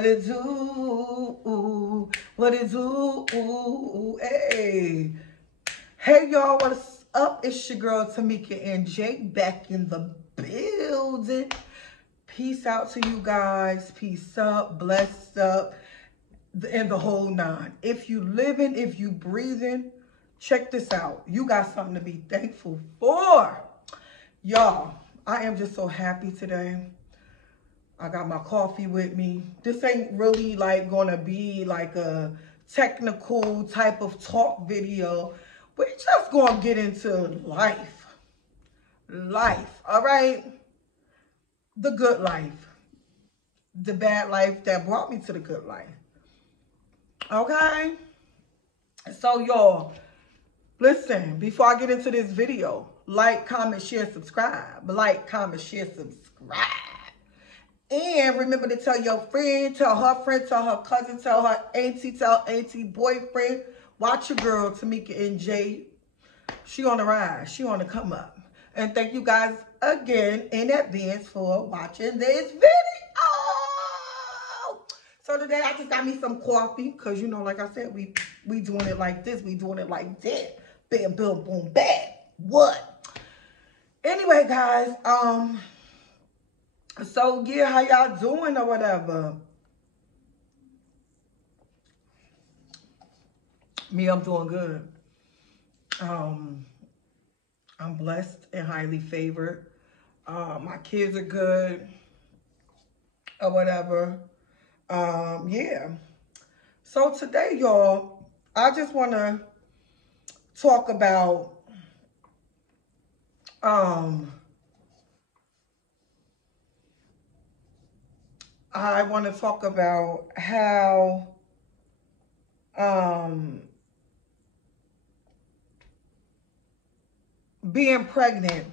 What it do? What it do? Hey. Hey, y'all. What's up? It's your girl, Tamika and Jake, back in the building. Peace out to you guys. Peace up. Blessed up. And the whole nine. If you living, if you breathing, check this out. You got something to be thankful for. Y'all, I am just so happy today. I got my coffee with me. This ain't really like gonna be like a technical type of talk video. We're just gonna get into life. Life, all right? The good life. The bad life that brought me to the good life. Okay? So y'all, listen, before I get into this video, like, comment, share, subscribe. Like, comment, share, subscribe. And remember to tell your friend, tell her cousin, tell auntie boyfriend. Watch your girl, Tamika and Jay. She on the rise. She on the come up. And thank you guys again in advance for watching this video. So today I just got me some coffee. Because, you know, like I said, we doing it like this. We doing it like that. Bam, boom, boom, bam. What? Anyway, guys, so yeah, how y'all doing or whatever? Me, I'm doing good. I'm blessed and highly favored. My kids are good or whatever. Yeah. So today, y'all, I just want to talk about I want to talk about how being pregnant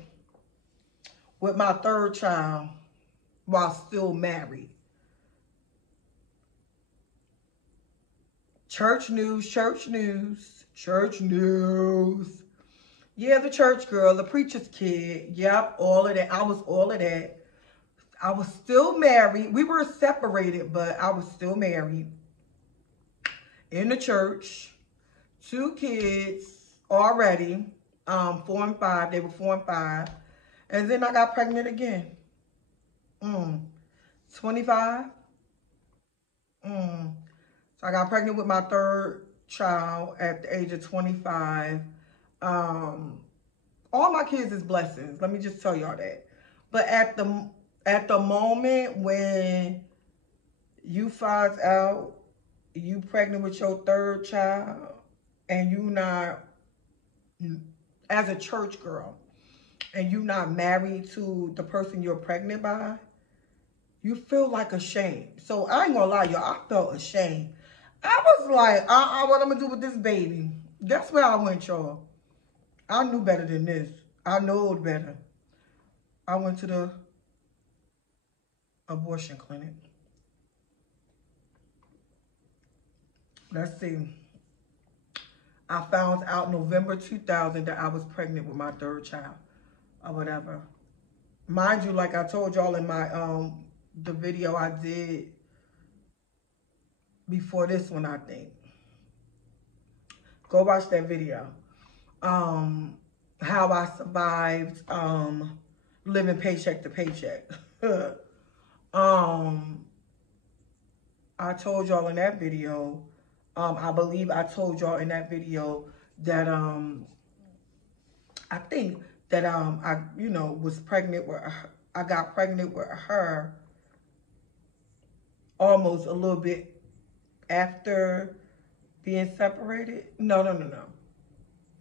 with my third child while still married. Church news, church news, church news. Yeah, the church girl, the preacher's kid. Yep, all of that. I was all of that. I was still married. We were separated, but I was still married. In the church. 2 kids already. 4 and 5. They were 4 and 5. And then I got pregnant again. 25. So I got pregnant with my third child at the age of 25. All my kids is blessings. Let me just tell y'all that. But at the moment when you find out you pregnant with your third child and you not, as a church girl, and you not married to the person you're pregnant by, you feel like ashamed. So I ain't gonna lie, y'all, I felt ashamed. I was like, what I'm gonna do with this baby? That's where I went, y'all. I knew better than this. I know better. I went to the abortion clinic. Let's see. I found out November 2000 that I was pregnant with my third child or whatever. Mind you, like I told y'all in my the video I did before this one, I think. Go watch that video. How I survived living paycheck to paycheck. I told y'all in that video, I believe I told y'all in that video that I think that I was pregnant with her. I got pregnant with her almost a little bit after being separated. No,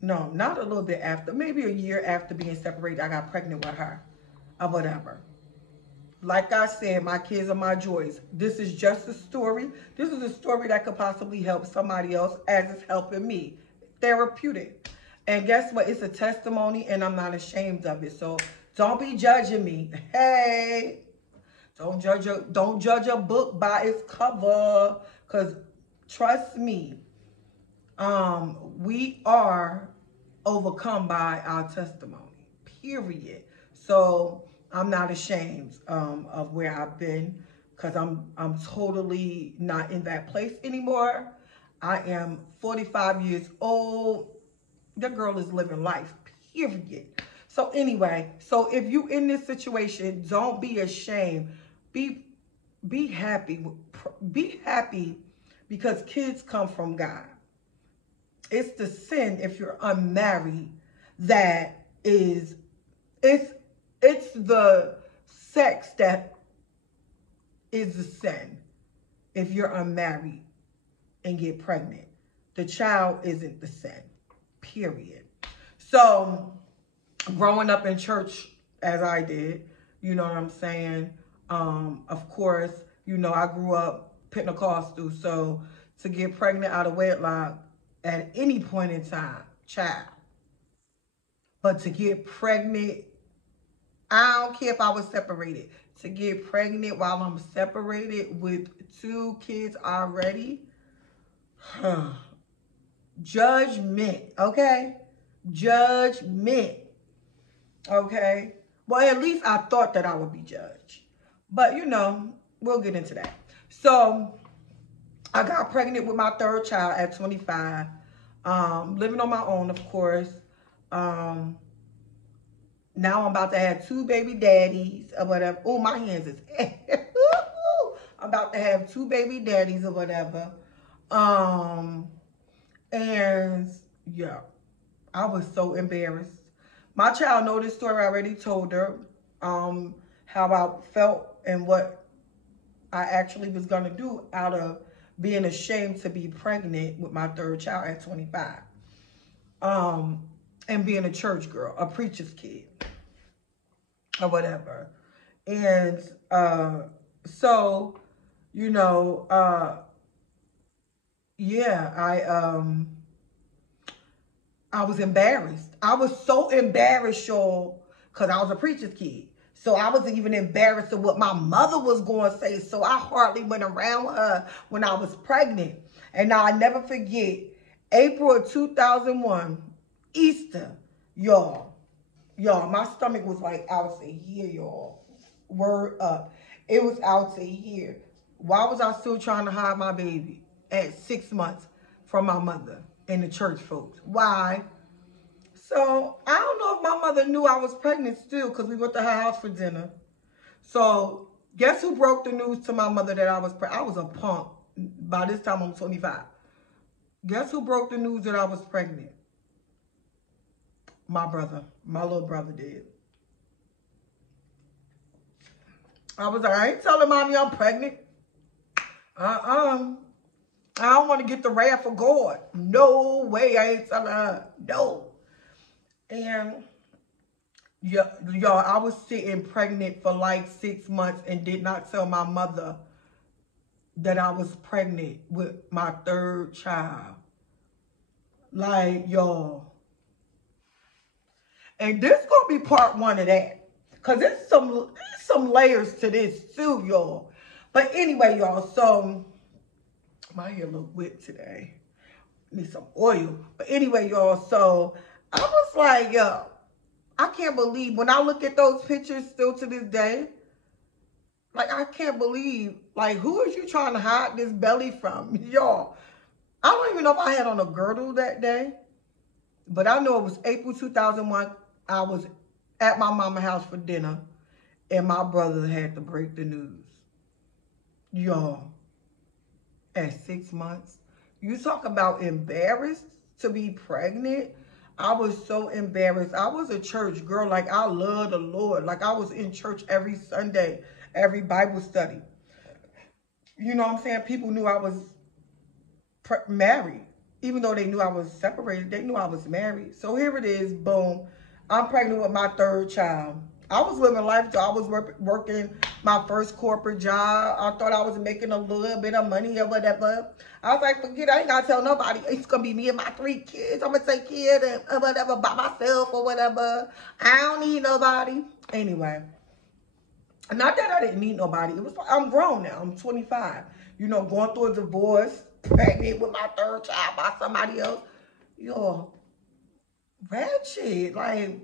not a little bit after. Maybe a year after being separated, I got pregnant with her or whatever. Like I said, my kids are my joys. This is just a story. This is a story that could possibly help somebody else as it's helping me. Therapeutic. And guess what? It's a testimony and I'm not ashamed of it. So don't be judging me. Hey, don't judge a book by its cover. Because trust me, we are overcome by our testimony. Period. So I'm not ashamed of where I've been. because I'm totally not in that place anymore. I am 45 years old. The girl is living life, period. So anyway, so if you in this situation, don't be ashamed. Be happy. Be happy because kids come from God. It's the sin if you're unmarried that is, it's the sex that is the sin if you're unmarried and get pregnant. The child isn't the sin, period. So growing up in church as I did, you know what I'm saying? Of course, you know, I grew up Pentecostal, so to get pregnant out of wedlock at any point in time, child. But to get pregnant, I don't care if I was separated. To get pregnant while I'm separated with 2 kids already, judgment, okay? Judgment, okay? Well, at least I thought that I would be judged. But, you know, we'll get into that. So, I got pregnant with my 3rd child at 25. Living on my own, of course. Now I'm about to have 2 baby daddies or whatever. Oh, my hands is... I'm about to have 2 baby daddies or whatever. And, yeah, I was so embarrassed. My child know this story. I already told her how I felt and what I actually was going to do out of being ashamed to be pregnant with my 3rd child at 25. And being a church girl, a preacher's kid, or whatever. And so, you know, yeah, I was embarrassed. I was so embarrassed, y'all, because I was a preacher's kid. So I wasn't even embarrassed of what my mother was going to say. So I hardly went around her when I was pregnant. And now I never forget, April of 2001, Easter, y'all. Y'all, my stomach was like out to here, y'all. Word up. It was out to here. Why was I still trying to hide my baby at 6 months from my mother and the church folks? Why? So, I don't know if my mother knew I was pregnant still because we went to her house for dinner. So, guess who broke the news to my mother that I was pregnant? I was a punk. By this time, I'm 25. Guess who broke the news that I was pregnant? My brother. My little brother did. I was like, I ain't telling mommy I'm pregnant. I don't want to get the wrath of God. No way, I ain't telling her. No. And yeah, y'all, I was sitting pregnant for like 6 months and did not tell my mother that I was pregnant with my 3rd child. Like, y'all. And this gonna be part 1 of that. Because there's some layers to this too, y'all. But anyway, y'all, so my hair look wet today. Need some oil. But anyway, y'all, so I was like, yo, I can't believe when I look at those pictures still to this day, like, I can't believe, like, who is you trying to hide this belly from? Y'all, I don't even know if I had on a girdle that day, but I know it was April 2001. I was at my mama's house for dinner, and my brother had to break the news. Y'all, at 6 months, you talk about embarrassed to be pregnant. I was so embarrassed. I was a church girl. Like, I love the Lord. Like, I was in church every Sunday, every Bible study. You know what I'm saying? People knew I was married. Even though they knew I was separated, they knew I was married. So here it is, boom. I'm pregnant with my 3rd child. I was living life, so I was working my first corporate job. I thought I was making a little bit of money or whatever. I was like, forget it, I ain't got to tell nobody. It's going to be me and my 3 kids. I'm going to take care of them or whatever by myself or whatever. I don't need nobody. Anyway, not that I didn't need nobody. It was like, I'm grown now. I'm 25. You know, going through a divorce, pregnant with my 3rd child by somebody else. Yo, ratchet. Like,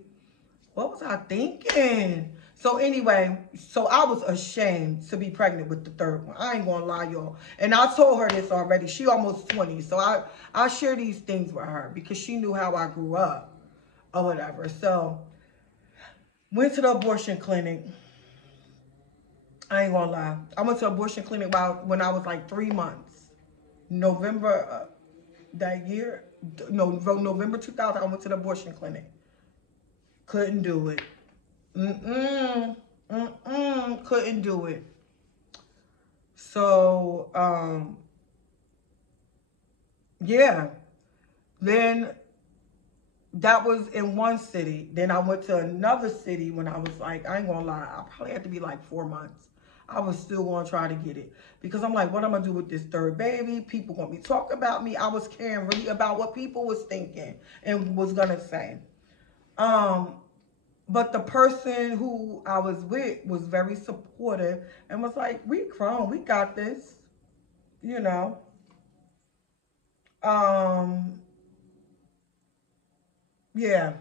what was I thinking? So anyway, so I was ashamed to be pregnant with the third one. I ain't gonna lie, y'all. And I told her this already. She almost 20. So I share these things with her because she knew how I grew up or whatever. So went to the abortion clinic. I ain't gonna lie. I went to abortion clinic when I was like 3 months. November that year. No, November 2000, I went to the abortion clinic. Couldn't do it. Couldn't do it. So, yeah. Then that was in one city. Then I went to another city when I was like, I ain't gonna lie, I probably had to be like 4 months. I was still gonna try to get it. Because I'm like, what I'm gonna do with this third baby? People gonna be talking about me. I was caring really about what people was thinking and was gonna say. But the person who I was with was very supportive and was like, we grown, we got this, you know. Yeah.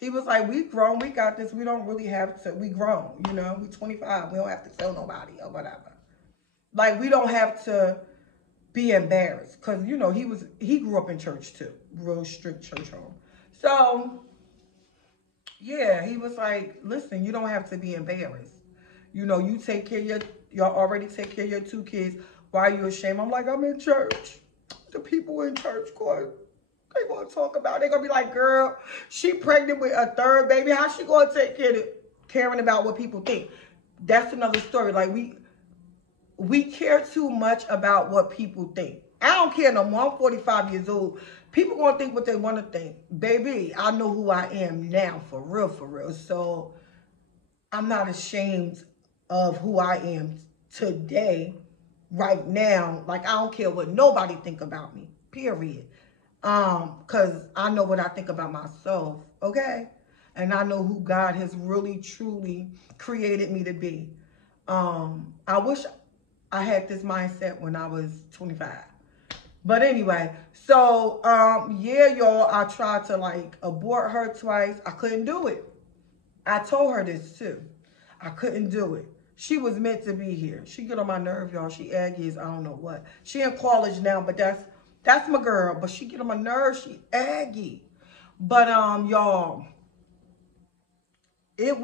He was like, we grown, we got this. We don't really have to, we grown, you know. We 25, we don't have to tell nobody or whatever. Like, we don't have to be embarrassed. Because, you know, he grew up in church too. Real strict church home. So, yeah, he was like, listen, you don't have to be embarrassed. You know, you take care of y'all already take care of your 2 kids. Why are you ashamed? I'm like, I'm in church. The people in church they gonna talk about it. They gonna be like, girl, she pregnant with a third baby. How she gonna take care of caring about what people think? That's another story. Like, we care too much about what people think. I don't care no more. I'm 45 years old. People gonna think what they want to think. Baby, I know who I am now, for real, for real. So I'm not ashamed of who I am today, right now. Like, I don't care what nobody think about me, period. Because I know what I think about myself, okay? And I know who God has really, truly created me to be. I wish I had this mindset when I was 25. But anyway, so, yeah, y'all, I tried to, like, abort her twice. I couldn't do it. I told her this, too. I couldn't do it. She was meant to be here. She get on my nerve, y'all. She aggy as I don't know what. She in college now, but that's my girl. But she get on my nerve. She aggy. But, y'all, it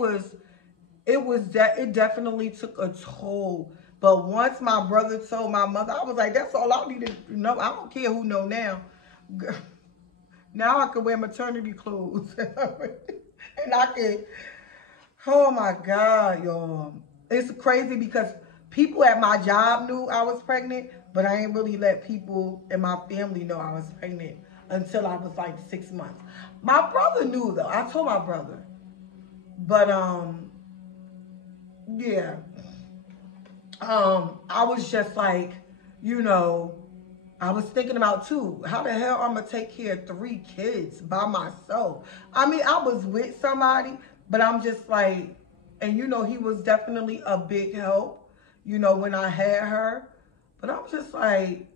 definitely took a toll. But once my brother told my mother, I was like, that's all I need to know. I don't care who know now. Now I can wear maternity clothes. And I can, oh my God, y'all. It's crazy because people at my job knew I was pregnant, but I ain't really let people in my family know I was pregnant until I was like 6 months. My brother knew though. I told my brother. But yeah. I was just like, you know, I was thinking about too, how the hell I'm gonna take care of 3 kids by myself? I mean, I was with somebody, but I'm just like, and you know, he was definitely a big help, you know, when I had her. But I'm just like,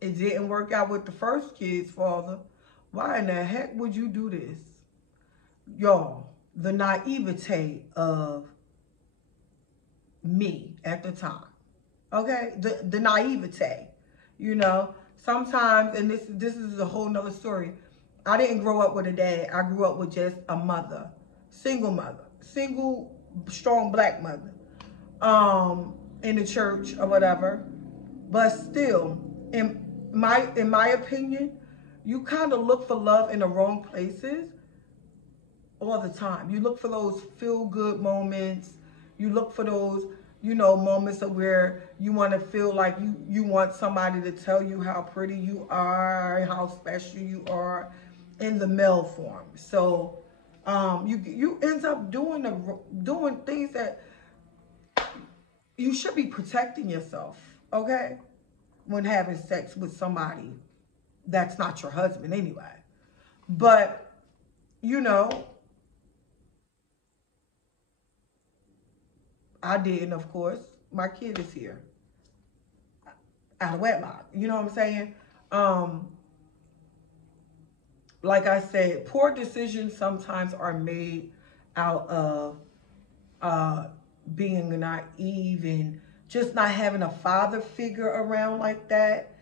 it didn't work out with the first kid's father. Why in the heck would you do this? Y'all, the naivete of me at the time. Okay, the naivete, you know. Sometimes, and this is a whole nother story. I didn't grow up with a dad. I grew up with just a mother, single, strong black mother, in the church or whatever. But still, in my opinion, you kind of look for love in the wrong places all the time. You look for those feel good moments. You look for those, you know, moments of where you want to feel like you want somebody to tell you how pretty you are, how special you are in the male form. So you end up doing things that you should be protecting yourself, okay? When having sex with somebody that's not your husband anyway. But, you know, I didn't, of course. My kid is here. Out of wedlock. You know what I'm saying? like I said, poor decisions sometimes are made out of being naive and just not having a father figure around like that.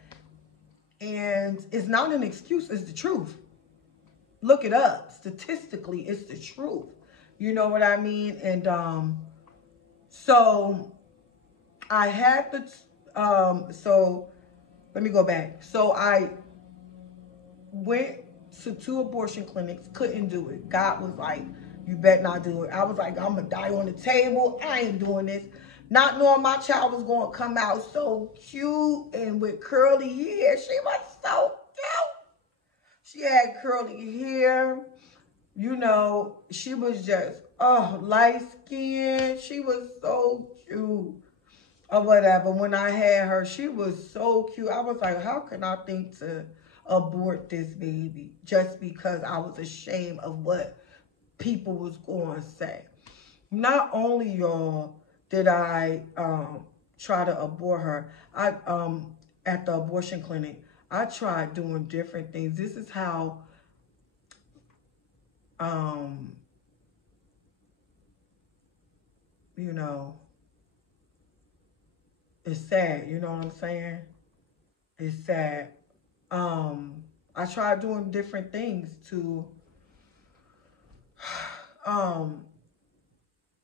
And it's not an excuse, it's the truth. Look it up. Statistically, it's the truth. You know what I mean? And so I had so let me go back. So I went to 2 abortion clinics, couldn't do it. God was like, you better not do it. I was like, I'm gonna die on the table. I ain't doing this. Not knowing my child was gonna come out so cute and with curly hair. She was so cute. She had curly hair. You know, she was just, light skinned. She was so cute or whatever. When I had her, she was so cute. I was like, how can I think to abort this baby just because I was ashamed of what people was going to say? Not only, y'all, did I try to abort her, I at the abortion clinic, I tried doing different things. This is how you know, it's sad, you know what I'm saying? It's sad. I tried doing different things to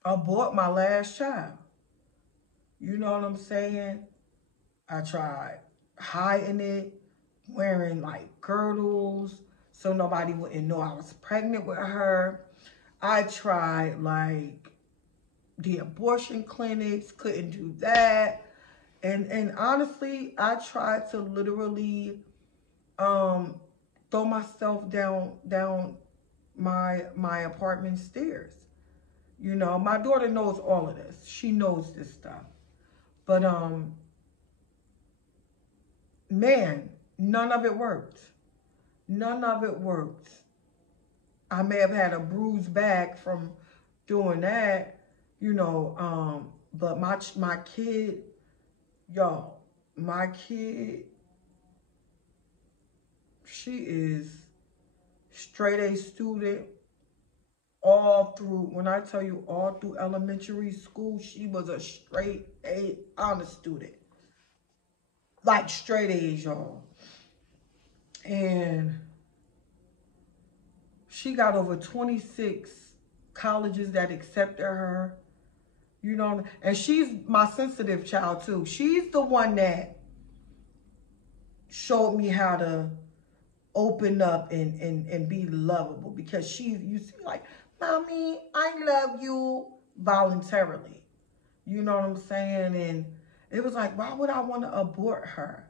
abort my last child. You know what I'm saying? I tried hiding it, wearing like girdles so nobody wouldn't know I was pregnant with her. I tried like the abortion clinics, couldn't do that. And honestly, I tried to literally throw myself down my apartment stairs. You know, my daughter knows all of this. She knows this stuff. But man, none of it worked. None of it worked. I may have had a bruised back from doing that, you know, but my kid, y'all, my kid, she is straight A student all through, when I tell you all through elementary school, she was a straight A honor student. Like straight A's, y'all. And she got over 26 colleges that accepted her. You know, and she's my sensitive child too. She's the one that showed me how to open up and be lovable, because you see, like, mommy, I love you voluntarily. You know what I'm saying? And it was like, why would I want to abort her?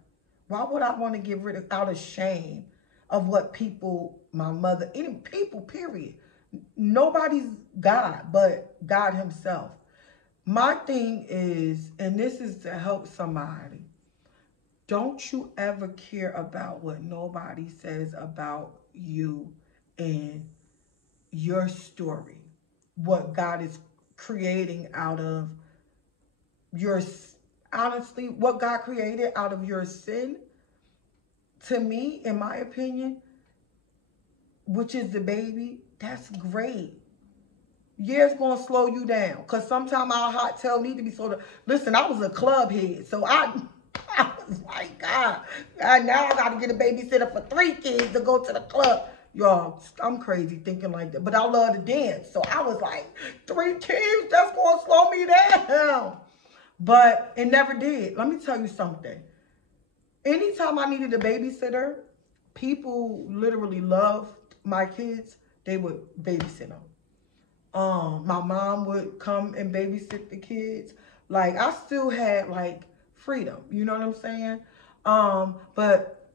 Why would I want to get rid of, out of shame of what people, my mother, any people, period. Nobody's God but God himself. My thing is, and this is to help somebody, don't you ever care about what nobody says about you and your story. What God is creating out of your, honestly, what God created out of your sin, to me, in my opinion, which is the baby, that's great. Yeah, it's going to slow you down. Because sometimes our hot tail need to be sort of, listen, I was a club head. So I was like, God, now I got to get a babysitter for 3 kids to go to the club. Y'all, I'm crazy thinking like that. But I love to dance. So I was like, 3 kids, that's going to slow me down. But it never did. Let me tell you something. Anytime I needed a babysitter, people literally loved my kids. They would babysit them. My mom would come and babysit the kids. Like, I still had like freedom, you know what I'm saying? But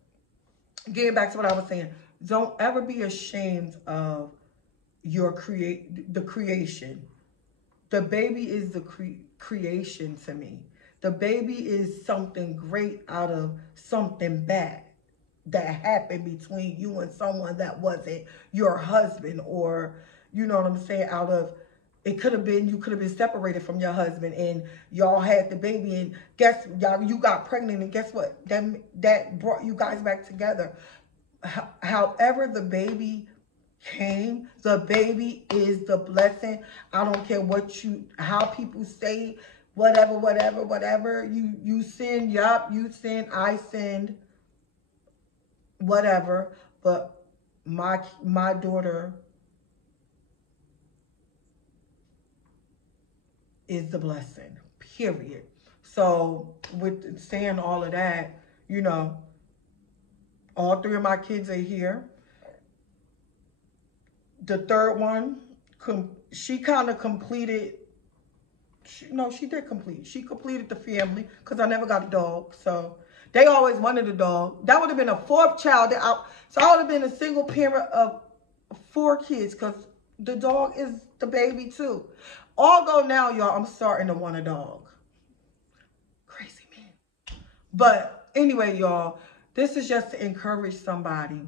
getting back to what I was saying, don't ever be ashamed of your the creation. The baby is the creation to me. The baby is something great out of something bad that happened between you and someone that wasn't your husband, or, you know what I'm saying, out of, it could have been, you could have been separated from your husband and y'all had the baby, and guess, y'all, you got pregnant, and guess what? That brought you guys back together. however the baby came, the baby is the blessing. I don't care how people say, whatever. You sin, yup, you sin, I sinned, whatever. But my daughter is the blessing, period. So with saying all of that, you know, all 3 of my kids are here. The third one, she kind of completed. She did complete. She completed the family because I never got a dog. So they always wanted a dog. That would have been a 4th child. So I would have been a single parent of 4 kids because the dog is the baby too. Although now, y'all, I'm starting to want a dog. Crazy man. But anyway, y'all, this is just to encourage somebody.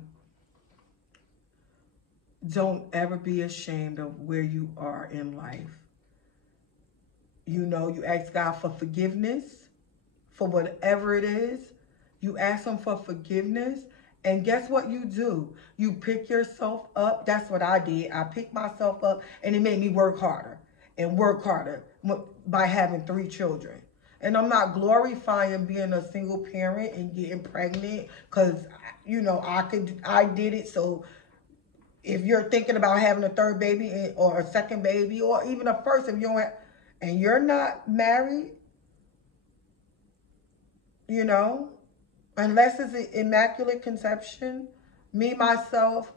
Don't ever be ashamed of where you are in life. You know, you ask God for forgiveness for whatever it is. You ask him for forgiveness. And guess what you do? You pick yourself up. That's what I did. I picked myself up and it made me work harder and work harder by having 3 children. And I'm not glorifying being a single parent and getting pregnant because, you know, I did it. So if you're thinking about having a 3rd baby or a 2nd baby or even a 1st, if you don't have, and you're not married, you know, unless it's an immaculate conception, me, myself,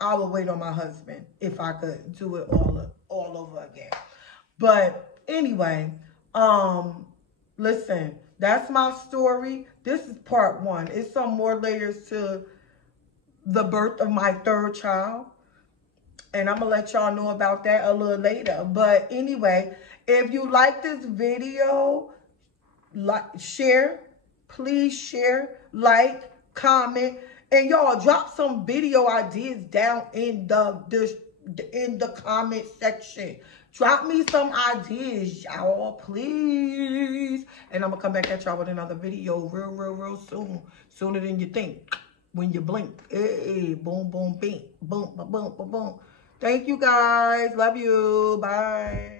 I would wait on my husband if I could do it all over again. But anyway, listen, that's my story. This is part 1. It's some more layers to the birth of my 3rd child. And I'm going to let y'all know about that a little later. But anyway, if you like this video, share. Please share, like, comment. And y'all, drop some video ideas down in the comment section. Drop me some ideas, y'all, please. And I'm going to come back at y'all with another video real soon. Sooner than you think. When you blink. Hey, boom, boom, bing. Boom, boom, boom, boom. Thank you, guys. Love you. Bye.